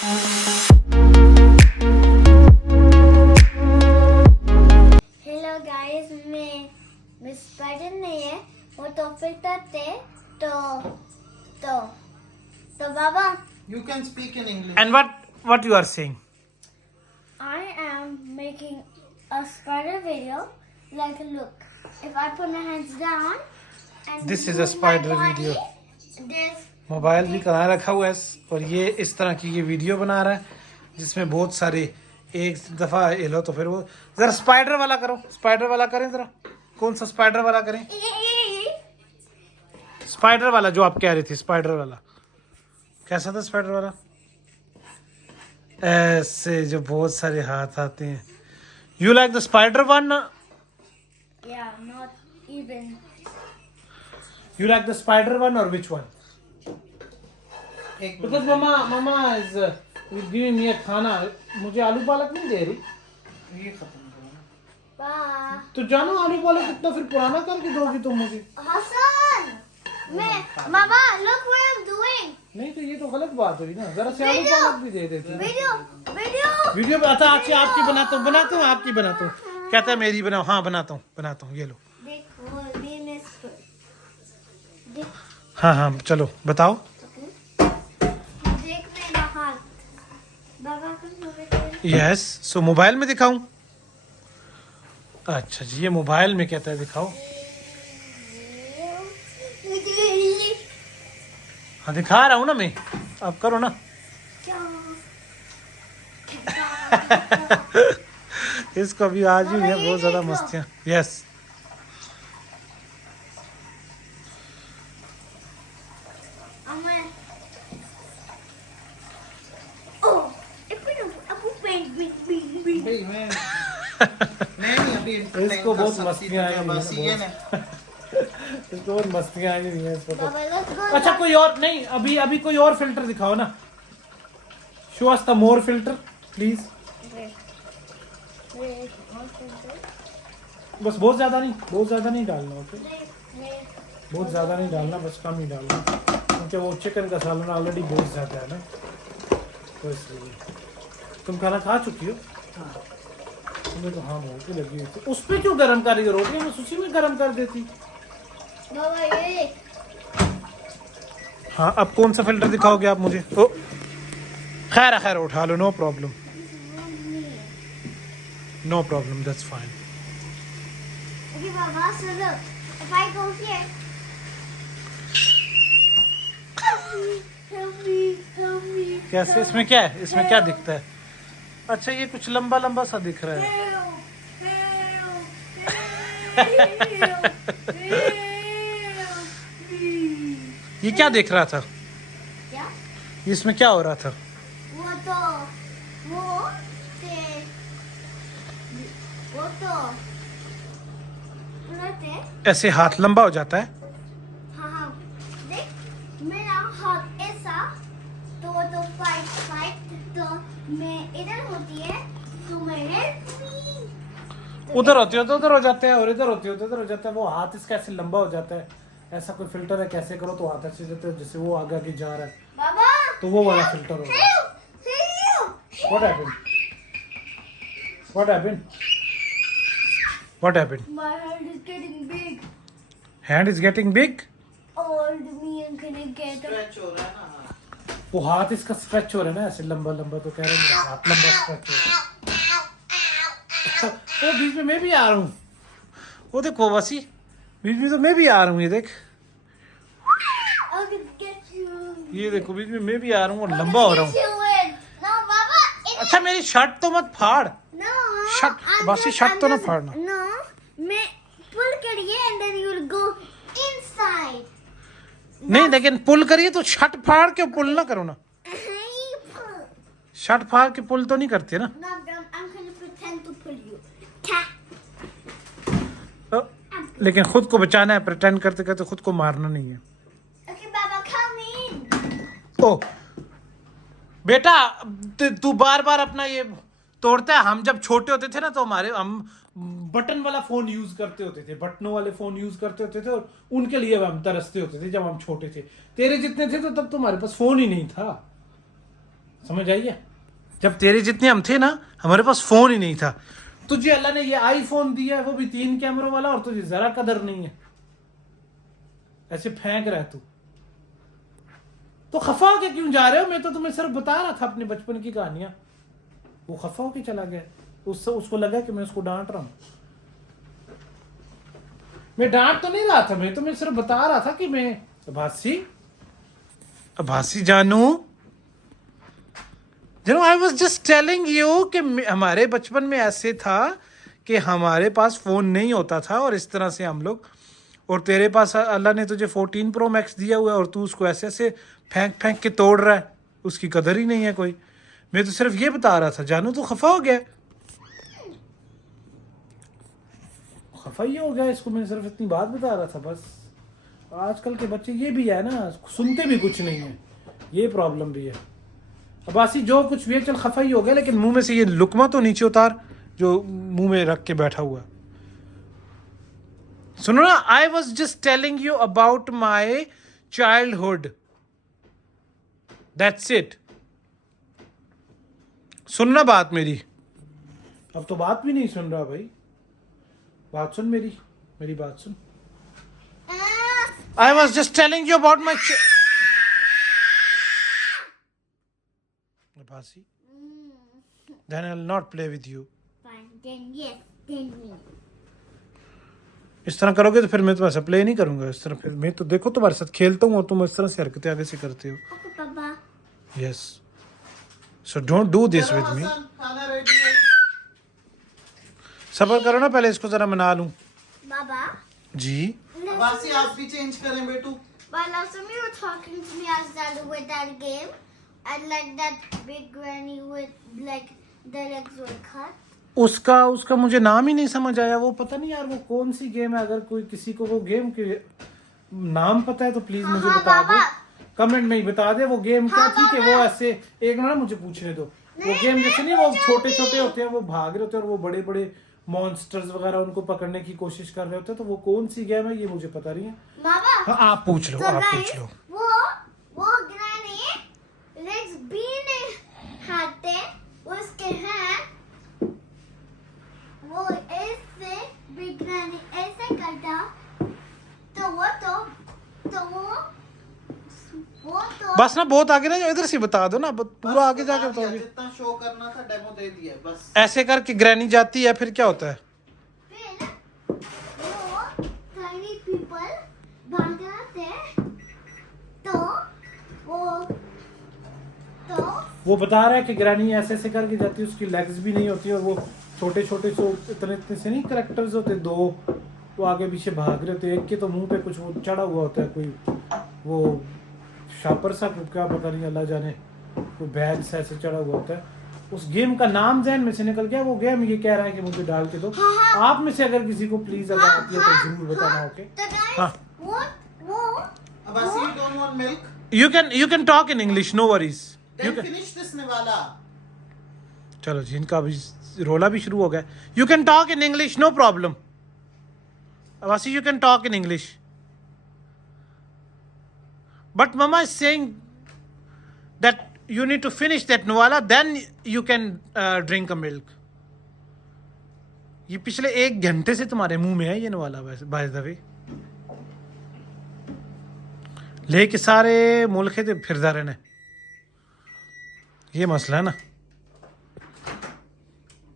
Hello guys, मैं spider नहीं है, वो तो फिल्टर थे तो बाबा, You can speak in English. And what you are saying? I am making a spider video. Like, look, if I put my hands down and This is a move my spider body, video. This mobile भी कहाँ रखा हुआ है और ये इस तरह की ये वीडियो बना रहा है जिसमें बहुत सारे एक दफ़ा हिलो तो फिर वो ज़रा स्पाइडर वाला करो, स्पाइडर वाला करें ज़रा। कौन सा स्पाइडर वाला करें? स्पाइडर वाला जो आप कह रही थी, स्पाइडर वाला कैसा था? स्पाइडर वाला ऐसे जो बहुत सारे हाथ आते हैं। You like the spider one? Yeah, not even. You like the spider one और विच वन? एक Because mama is giving me a खाना, मुझे आलू पालक नहीं दे रही। ये खत्म करो ना। Bye. तो जानो आलू पालक कितना फिर पुराना करके दोगी तुम मुझे? Hassan, Mama, look what I'm doing. नहीं तो ये तो गलत बात हुई ना, जरा से आलू पालक भी दे देती। Video. वीडियो अच्छा आपकी बनाता हूँ आपकी बनाता हूँ। कहता है मेरी बनाओ। हाँ बनाता हूँ ये लो। देखो, हाँ चलो बताओ। देख मेरा हाथ। बाबा को यस, सो मोबाइल में दिखाऊं? अच्छा जी, ये मोबाइल में कहता है दिखाओ। हाँ दिखा रहा हूँ ना मैं, अब करो ना। इसको अभी आज ही है बहुत ज्यादा मस्तियाँ। यस भाई मैं नहीं अभी इसको बहुत मस्तियाँ आई बस ये ना। इसको बहुत मस्तियाँ आई नहीं है इसको तो। बाबा, let's go. अच्छा कोई और नहीं, अभी कोई और फिल्टर दिखाओ ना। Show us the more filter please. बस बहुत ज्यादा नहीं डालना। ओके, बहुत ज्यादा नहीं डालना, बस कम ही डालना, क्योंकि वो चिकन का सालन ऑलरेडी बहुत ज्यादा है ना, तो इसलिए। तुम खाना खा चुकी हो? तुम्हें तो हाँ भूख लगी हुई थी। उस पर क्यों गरम कर रही हो रोटी? मैं उसी में गरम कर देती। बाबा, ये हाँ अब कौन सा फिल्टर दिखाओगे आप मुझे? तो खैर उठा लो, no problem, that's fine. Okay, Baba, so look, if I go here, help me. कैसे? इसमें क्या है? इसमें क्या दिखता है? अच्छा ये कुछ लंबा सा दिख रहा है। ये क्या देख रहा था? क्या? इसमें क्या हो रहा था? वो तो ऐसे हाथ लंबा हो जाता है। हाँ, देख मेरा हाथ ऐसा, तो वो तो फाइट, तो मैं इधर होती है, तो मैं उधर होती हो तो उधर हो जाते हैं, और इधर होती हो तो इधर हो जाता है। वो हाथ इसका ऐसे लंबा हो जाता है। ऐसा कोई फिल्टर है, कैसे करो तो हाथ अच्छे जाते हैं, जैसे वो आगे जा रहा है बाबा, तो वो वाला फिल्टर होगा। What happened? My hand is getting big. Hand is getting big? Old me and gonna get a... stretch हो रहा है ना। वो हाथ इसका स्ट्रेच हो रहा है ना, ऐसे लंबा, तो कह रहे हैं मेरा हाथ लंबा स्ट्रेच हो रहा है। वो बीच में मैं भी आ रहा हूँ। वो देखो वसी, बीच में तो मैं भी आ रहा हूँ। ये देख, I'm gonna get you. ये देखो बीच में मैं भी आ रहा हूँ और लंबा हो रहा हूँ। No, Baba. अच्छा मेरी शर्ट तो मत फाड़। No. बासी शर्ट तो ना फाड़ना। No. मैं pull करिए and then you'll go inside. नहीं लेकिन पुल करिए तो शर्ट फाड़ के पुल ना करो ना। Pull. शर्ट फाड़ के पुल तो नहीं करते ना। No, I'm gonna pretend to pull you. Ta. लेकिन खुद को बचाना है, प्रिटेंड करते करते खुद को मारना नहीं है। Okay, Baba, come in. ओ बेटा, तू बार बार अपना ये तोड़ता है। हम जब छोटे होते थे ना तो हम बटन वाला फोन यूज करते होते थे, बटनों वाले फोन यूज करते होते थे, और उनके लिए हम तरसते होते थे जब हम छोटे थे। तेरे जितने थे तो तब तुम्हारे पास फोन ही नहीं था। समझ आई है? जब तेरे जितने हम थे ना, हमारे पास फोन ही नहीं था। तुझे अल्लाह ने ये आईफोन दिया है, वो भी 3 कैमरों वाला, और तुझे जरा कदर नहीं है। ऐसे फेंक रहा है तू। तो खफा होके क्यों जा रहे हो? मैं तो तुम्हें सिर्फ बता रहा था अपने बचपन की कहानियां। वो खफा होके चला गया। उसको लगा कि मैं उसको डांट रहा हूं। मैं डांट तो नहीं रहा था, मैं तुम्हें सिर्फ बता रहा था कि मैं अभासी जानू, आई वॉज जस्ट टेलिंग यू कि हमारे बचपन में ऐसे था कि हमारे पास फोन नहीं होता था, और इस तरह से हम लोग, और तेरे पास अल्लाह ने तुझे 14 Pro Max दिया हुआ है, और तू उसको ऐसे ऐसे फेंक फेंक के तोड़ रहा है, उसकी कदर ही नहीं है कोई। मैं तो सिर्फ ये बता रहा था। जानू तू खफा हो गया? खफा ही हो गया, इसको मैं सिर्फ इतनी बात बता रहा था बस। आजकल के बच्चे ये भी है ना, सुनते भी कुछ नहीं है, ये प्रॉब्लम भी है। अब्बासी जो कुछ भी है, चल खफा ही हो गया, लेकिन मुंह में से ये लुकमा तो नीचे उतार जो मुंह में रख के बैठा हुआ। सुनो ना, आई was just telling you about my childhood, that's it. सुनना बात मेरी। अब तो बात भी नहीं सुन रहा भाई। बात सुन मेरी बात सुन। I was just telling you about my Abasi, then I'll not play with you. Fine, then yes, then me. इस तरह करोगे तो फिर मैं तुम्हारे साथ प्ले नहीं करूंगा। इस तरह फिर मैं तो देखो तुम्हारे साथ खेलता हूँ और तुम इस तरह से हरकतें आगे से करते हो। Okay, Papa. Yes. So don't do this with me. Hasan, खाना रेडी है। सबर करो ना, पहले इसको जरा मना लूं। Baba. जी। अब्बासी आप भी चेंज करें बेटू। While last time you were talking to me, I started with that game. And like that big granny with like the legs were cut. उसका मुझे नाम ही नहीं समझ आया। वो पता नहीं यार वो कौन सी गेम है। अगर कोई किसी को वो गेम के नाम पता है तो प्लीज मुझे बता दे, कमेंट में ही बता दे। वो गेम क्या थी कि वो ऐसे एक मिनट मुझे पूछने दो। वो गेम जैसे नहीं, वो छोटे छोटे होते हैं, वो भाग रहे होते हैं और वो बड़े बड़े मॉन्स्टर्स वगैरह उनको पकड़ने की कोशिश कर रहे होते हैं। तो वो कौन सी गेम है ये मुझे पता नहीं है। Baba. हाँ आप पूछ लो, So आप guys, पूछ लो। वो granny legs भी नहीं खाते, उसके हैं वो ऐसे big granny ऐसे करता, तो बस ना बहुत आगे ना, इधर से बता दो ना, पूरा आगे जाके बताओगे। जितना शो करना था डेमो दे दिया बस। ऐसे करके ग्रैनी जाती है, फिर क्या होता है? फिर वो tiny people भाग जाते, वो बता रहा है कि ग्रैनी ऐसे ऐसे करके जाती है, उसकी लेग्स भी नहीं होती, और वो छोटे छोटे से इतने इतने से नहीं कैरेक्टर्स होते, दो वो आगे पीछे भाग रहे होते। एक के तो मुंह पे कुछ वो चढ़ा हुआ होता है, कोई वो शापर सा, क्या पता नहीं, अल्लाह जाने, कोई बैग सा ऐसे चढ़ा हुआ होता है। उस गेम का नाम जहन में से निकल गया। वो गेम ये कह रहा है कि मुझे डाल के दो। आप में से अगर किसी को प्लीज अगर आती है तो जरूर बताना। ओके हाँ, Abbasi, you don't want milk? you can talk in English, no worries. Then finish this निवाला। चलो जी, इनका भी रोला भी शुरू हो गया। You can talk in English, no problem. Abbasi, you can talk in English, but mama is saying that you need to finish that nuwala, then you can drink a milk. ये पिछले 1 घंटे से तुम्हारे मुंह में है ये nuwala, बाय द वे। लेके सारे मुल्क थे फिरदा रहने, ये मसला है ना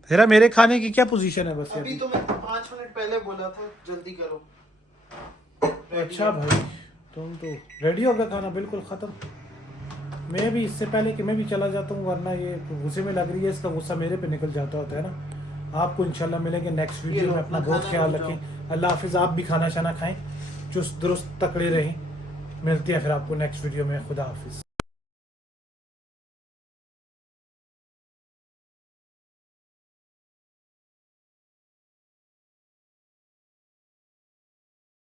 तेरा। मेरे खाने की क्या पोजीशन है? बस अभी तो मैं 5 मिनट पहले बोला था जल्दी करो। अच्छा भाई, तुम तो रेडी हो गया खाना बिल्कुल खत्म। मैं भी इससे पहले कि मैं भी चला जाता हूँ, वरना ये गुस्से में लग रही है, इसका गुस्सा मेरे पे निकल जाता होता है ना। आपको इंशाल्लाह मिलेंगे नेक्स्ट वीडियो में। अपना बहुत ख्याल रखें। अल्लाह हाफिज़। आप भी खाना शाना खाएं, चुस्त दुरुस्त तकड़े रहें। मिलते हैं फिर आपको नेक्स्ट वीडियो में। खुदा हाफिज़।